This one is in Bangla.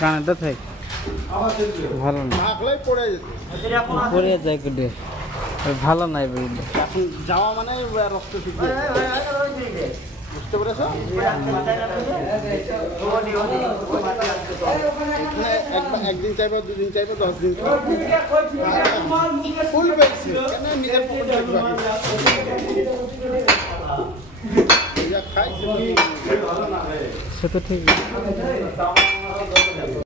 কানেরটা থাক ভালো না পড়ে যায় কেটে ভালো নাই বুঝলে এখন যাওয়া মানে রক্ত শিখবে বুঝতে পেরেছ একদিন চাইবে দুদিন চাইবে 10 দিন ফুল বেশি কেন নিজের সে তো ঠিক